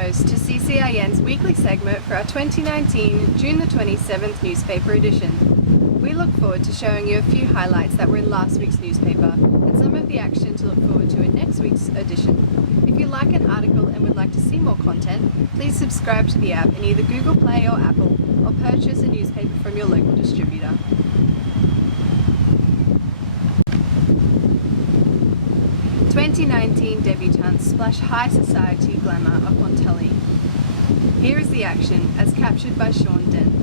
host to CCIN's weekly segment for our 2019 June the 27th newspaper edition. We look forward to showing you a few highlights that were in last week's newspaper and some of the action to look forward to in next week's edition. If you like an article and would like to see more content, please subscribe to the app in either Google Play or Apple, or purchase a newspaper from your local distributor. "2019 debutantes splash high society glamour upon telly." Here is the action as captured by Sean Dent.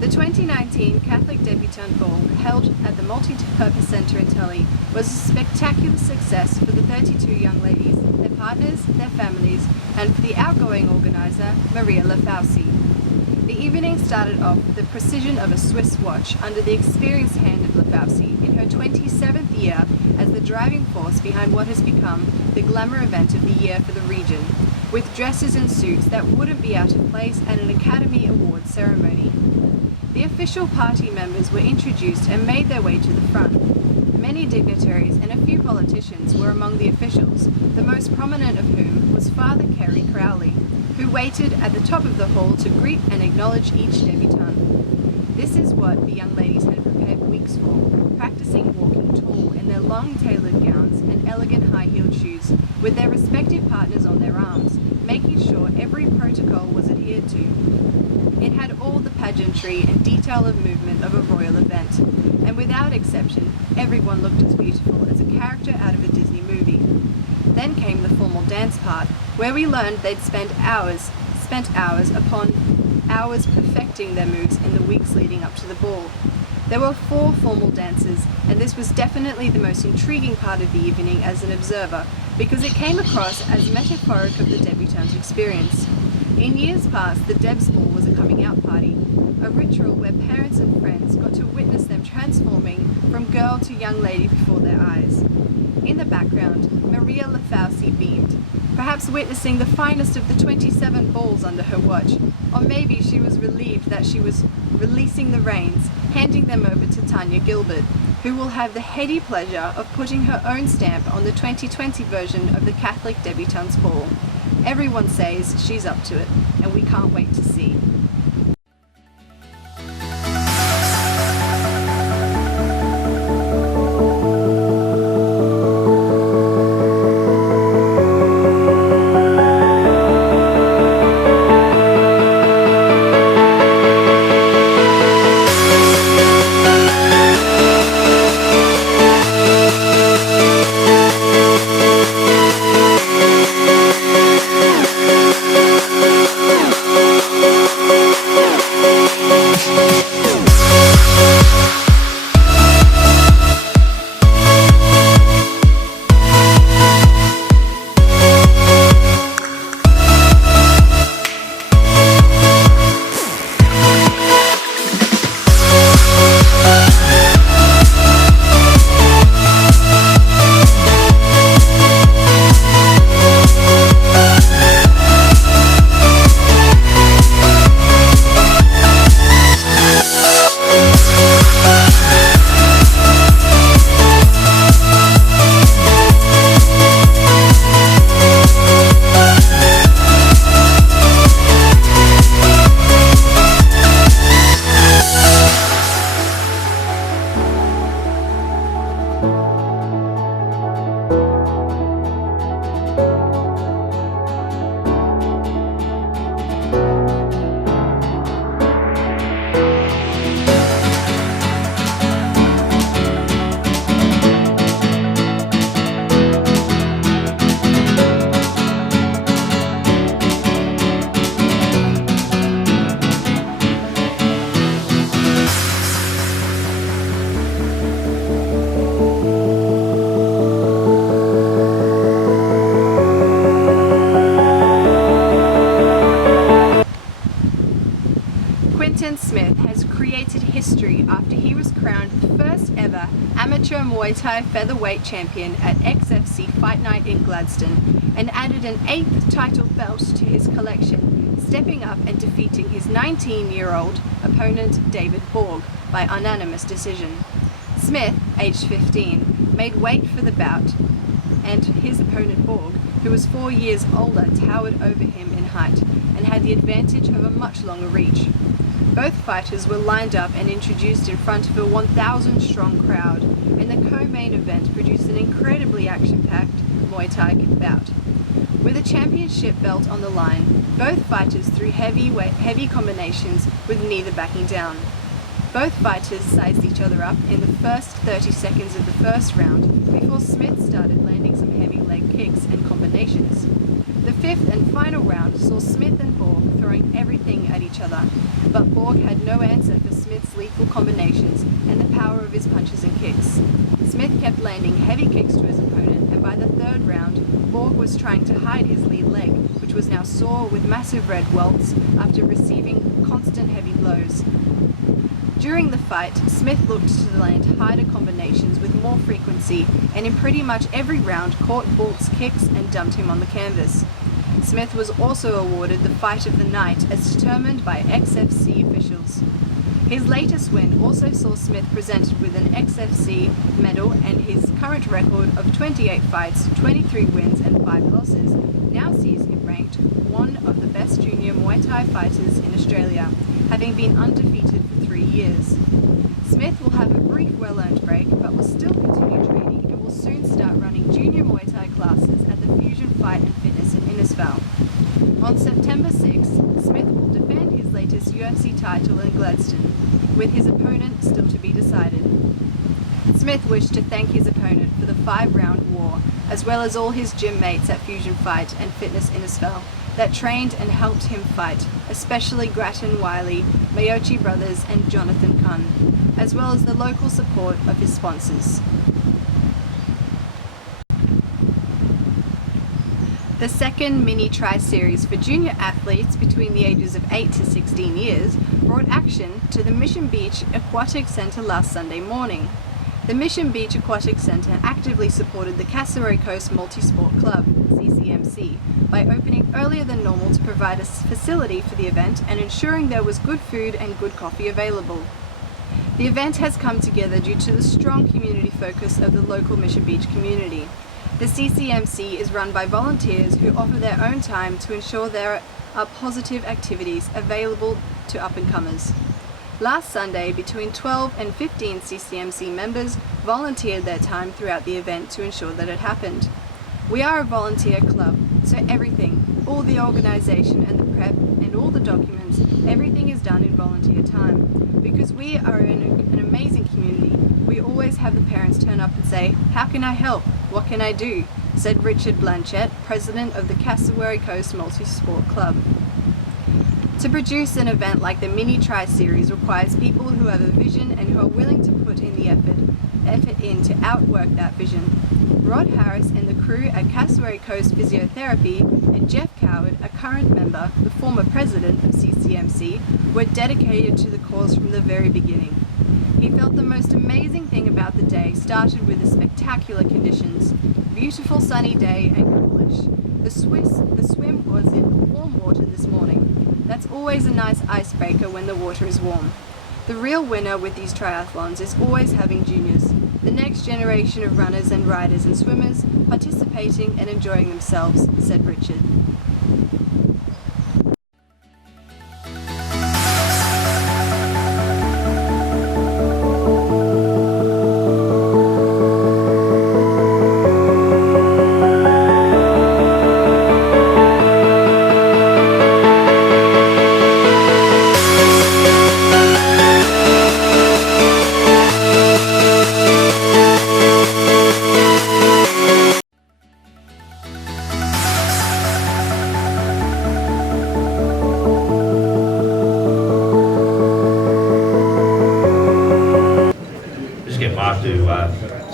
The 2019 Catholic Debutante Ball, held at the Multi-Purpose Centre in Tully, was a spectacular success for the 32 young ladies, their partners, their families, and for the outgoing organiser, Maria Lafauci. The evening started off with the precision of a Swiss watch under the experienced hand of Lafauci in her 27th year as the driving force behind what has become the glamour event of the year for the region, with dresses and suits that wouldn't be out of place at an Academy Awards ceremony. The official party members were introduced and made their way to the front. Many dignitaries and a few politicians were among the officials, the most prominent of whom was Father Kerry Crowley, who waited at the top of the hall to greet and acknowledge each debutante. This is what the young ladies had prepared weeks for, practicing walking tall in their long tailored gowns and elegant high-heeled shoes, with their respective partners on their arms, making sure every protocol was adhered to. It had all the pageantry and detail of movement of a royal event, and without exception, everyone looked as beautiful as a character out of a Disney movie. Then came the formal dance part, where we learned they'd spent hours upon hours perfecting their moves in the weeks leading up to the ball. There were 4 formal dances, and this was definitely the most intriguing part of the evening as an observer, because it came across as metaphoric of the debutante experience. In years past, the Debs Ball was a coming-out party, a ritual where parents and friends got to witness them transforming from girl to young lady before their eyes. In the background, Maria Lafauci beamed, perhaps witnessing the finest of the 27 balls under her watch, or maybe she was relieved that she was releasing the reins, handing them over to Tanya Gilbert, who will have the heady pleasure of putting her own stamp on the 2020 version of the Catholic Debutantes Ball. Everyone says she's up to it, and we can't wait to see. Quinton Smith has created history after he was crowned the first ever amateur Muay Thai featherweight champion at XFC Fight Night in Gladstone and added an 8th title belt to his collection, stepping up and defeating his 19-year-old opponent David Borg by unanimous decision. Smith, aged 15, made weight for the bout, and his opponent Borg who was 4 years older, towered over him in height and had the advantage of a much longer reach. Both fighters were lined up and introduced in front of a 1,000-strong crowd, and the co-main event produced an incredibly action-packed Muay Thai bout. With a championship belt on the line, both fighters threw heavy combinations with neither backing down. Both fighters sized each other up in the first 30 seconds of the first round before Smith started landing some heavy leg kicks and combinations. The fifth and final round saw Smith and Borg throwing everything at each other, but Borg had no answer for Smith's lethal combinations and the power of his punches and kicks. Smith kept landing heavy kicks to his opponent, and by the third round, Borg was trying to hide his lead leg, which was now sore with massive red welts after receiving constant heavy blows. During the fight, Smith looked to land harder combinations with more frequency, and in pretty much every round caught Borg's kicks and dumped him on the canvas. Smith was also awarded the Fight of the Night as determined by XFC officials. His latest win also saw Smith presented with an XFC medal, and his current record of 28 fights, 23 wins and 5 losses now sees him ranked one of the best junior Muay Thai fighters in Australia, having been undefeated for 3 years. Smith will have a brief well-earned break, but will still continue training and will soon start running junior Muay Thai classes at the Fusion Fight and Fitness in Innisfail. On September 6th, Smith will defend his latest UFC title in Gladstone, with his opponent still to be decided. Smith wished to thank his opponent for the 5-round war, as well as all his gym mates at Fusion Fight and Fitness Innisfail that trained and helped him fight, especially Grattan Wiley, Mayochi Brothers and Jonathan Kun, as well as the local support of his sponsors. The second mini tri-series for junior athletes between the ages of 8 to 16 years brought action to the Mission Beach Aquatic Centre last Sunday morning. The Mission Beach Aquatic Centre actively supported the Cassowary Coast Multisport Club, CCMC, by opening earlier than normal to provide a facility for the event and ensuring there was good food and good coffee available. The event has come together due to the strong community focus of the local Mission Beach community. The CCMC is run by volunteers who offer their own time to ensure there are positive activities available to up-and-comers. Last Sunday, between 12 and 15 CCMC members volunteered their time throughout the event to ensure that it happened. We are a volunteer club, so everything, all the organisation and the prep and all the documents, everything is done in volunteer time. Because we are in an amazing community, we always have the parents turn up and say, "How can I help? What can I do?" said Richard Blanchett, president of the Cassowary Coast Multisport Club. To produce an event like the Mini Tri-Series requires people who have a vision and who are willing to put in the effort in to outwork that vision. Rod Harris and the crew at Cassowary Coast Physiotherapy and Jeff Coward, a current member, the former president of CCMC, were dedicated to the cause from the very beginning. He felt the most amazing thing about the day started with the spectacular conditions. Beautiful sunny day and coolish. The swim was in warm water this morning. That's always a nice icebreaker when the water is warm. The real winner with these triathlons is always having juniors, the next generation of runners and riders and swimmers participating and enjoying themselves, said Richard.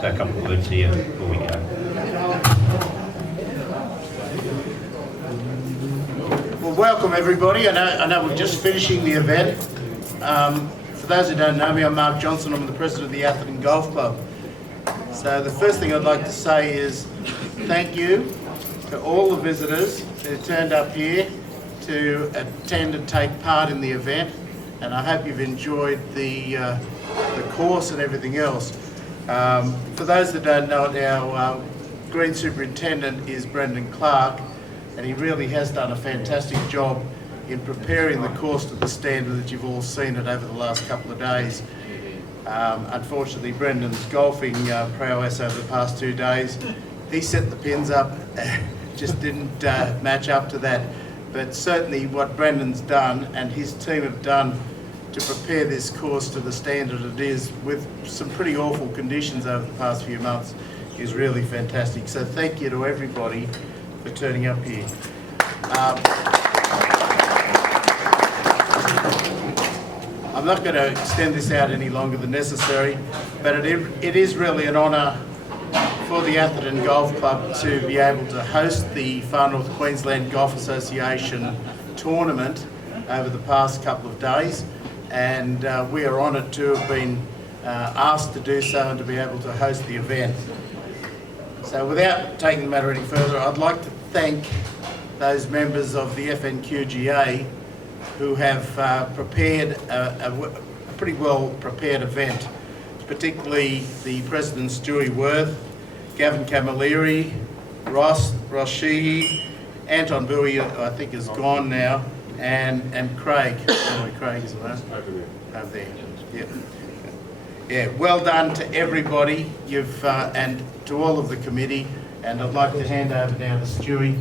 Say a couple of words here before we go. Well, welcome everybody. I know we're just finishing the event. For those who don't know me, I'm Mark Johnson. I'm the president of the Atherton Golf Club. So the first thing I'd like to say is thank you to all the visitors who turned up here to attend and take part in the event, and I hope you've enjoyed the course and everything else. For those that don't know it, Green Superintendent is Brendan Clark, and he really has done a fantastic job in preparing the course to the standard that you've all seen it over the last couple of days. Unfortunately, Brendan's golfing prowess over the past 2 days, he set the pins up, just didn't match up to that. But certainly what Brendan's done and his team have done to prepare this course to the standard it is, with some pretty awful conditions over the past few months, is really fantastic. So thank you to everybody for turning up here. I'm not going to extend this out any longer than necessary, but it is really an honour for the Atherton Golf Club to be able to host the Far North Queensland Golf Association tournament over the past couple of days, and we are honoured to have been asked to do so and to be able to host the event. So without taking the matter any further, I'd like to thank those members of the FNQGA who have prepared a pretty well prepared event, particularly the President Stewie Worth, Gavin Camilleri, Ross Sheehy, Anton Bowie, I think is gone now, and Craig. Oh, Craig is around. Over there. Yeah. Yeah. Well done to everybody. You've and to all of the committee. And I'd like to hand over now to Stewie.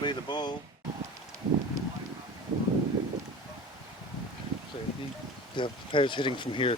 Be the ball. So the player's hitting from here.